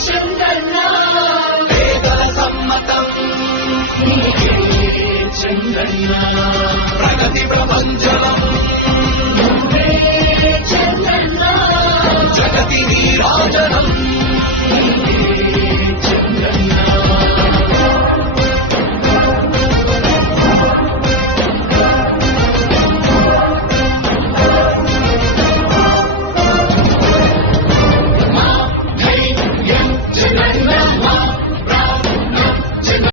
చందన్నా వేదల